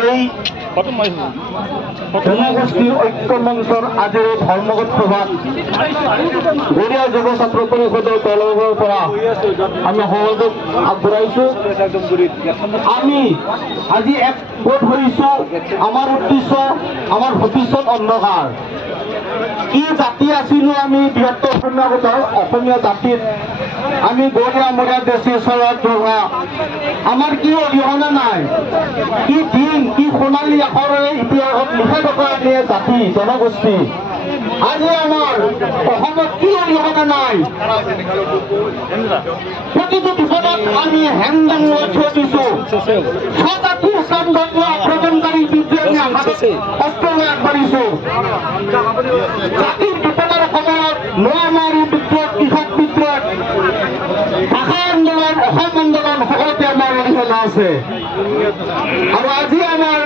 এই জনগোষ্ঠীৰ ঐক্য মঞ্চৰ আজিৰ ধৰ্মঘট সভাত গড়িয়া যুৱ ছাত্ৰ পৰিষদৰ তৰফৰ পৰা আমি সহযোগ আগবঢ়াইছোঁ। আমি আজি একগোট হৈছোঁ। আমাৰ উদ্দেশ্য, আমাৰ ভৱিষ্যত অন্ধকাৰ। কি জাতি আছিলোঁ আমি বৃহত্তৰ অসমীয়া জাতিত আমি গড়িয়া মৰিয়া দেশী চৰত জোঙা আমাৰ কি অৰিহণা নাই, কি দিন কি সোণালী আখৰেৰে ইতিহাসত লিখা থকা এনে জাতি জনগোষ্ঠী আজি আমাৰ অসমত কি অৰিহণা নাই। প্ৰতিটো বিপদত আমি হেংদাং লৈ থৈ দিছোঁ। স্বজাতি ইছলাম ধৰ্মীয় আক্ৰমণকাৰীৰ বিৰুদ্ধে আমি অস্ত্ৰ লৈ আগবাঢ়িছোঁ। জাতিৰ বিপদৰ সময়ত মহামাৰী বিদ্ৰোহ, কৃষক বিদ্ৰোহ, ভাষা আন্দোলন, অসম আন্দোলন সকলোতে আমাৰ অৰিহণা আছে। আৰু আজি আমাৰ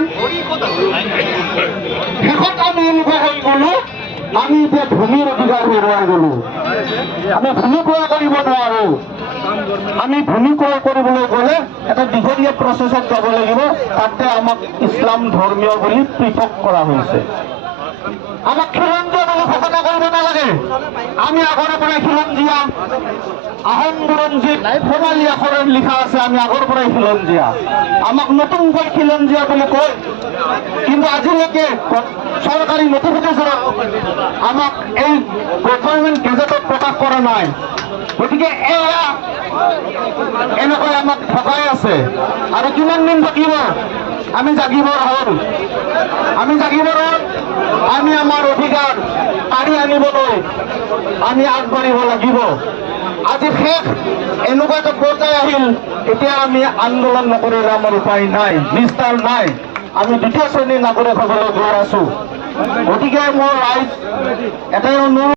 শেষত আমি এনেকুৱা হৈ গ'লো, আমি এতিয়া ভূমিৰ অধিকাৰ হেৰুৱাই গ'লো। আমি ভূমি ক্ৰয় কৰিব নোৱাৰোঁ। আমি ভূমি ক্ৰয় কৰিবলৈ গ'লে এটা দীঘলীয়া প্ৰচেছত যাব লাগিব। তাতে আমাক ইছলাম ধৰ্মীয় বুলি পৃথক কৰা হৈছে। আমাক খিলঞ্জীয়া বুলি ঘোষণা কৰিব নালাগে। আমি আগৰ পৰাই খিলঞ্জীয়া। আহোম বুৰঞ্জীত সোণালী আখৰেৰে লিখা আছে আমি আগৰ পৰাই খিলঞ্জীয়া। আমাক নতুনকৈ খিলঞ্জীয়া বুলি কয়, কিন্তু আজিলৈকে চৰকাৰী নটিফিকেশ্যনত আমাক এই গভৰ্ণমেণ্ট গেজেটত প্ৰকাশ কৰা নাই। গতিকে এয়া এনেকৈ আমাক ঠকাই আছে। আৰু কিমান দিন থাকিব? আমি জাগিবৰ হ'ল। আমি আমাৰ অধিকাৰ কাঢ়ি আনিবলৈ আমি আগবাঢ়িব লাগিব। আজি শেষ এনেকুৱা এটা পৰ্যায় আহিল, এতিয়া আমি আন্দোলন নকৰিলে আমাৰ উপায় নাই, নিস্তাৰ নাই। আমি দ্বিতীয় শ্ৰেণীৰ নাগৰিক হ'বলৈ গৈ আছোঁ। গতিকে মোৰ ৰাইজ এটাই অনুৰোধ,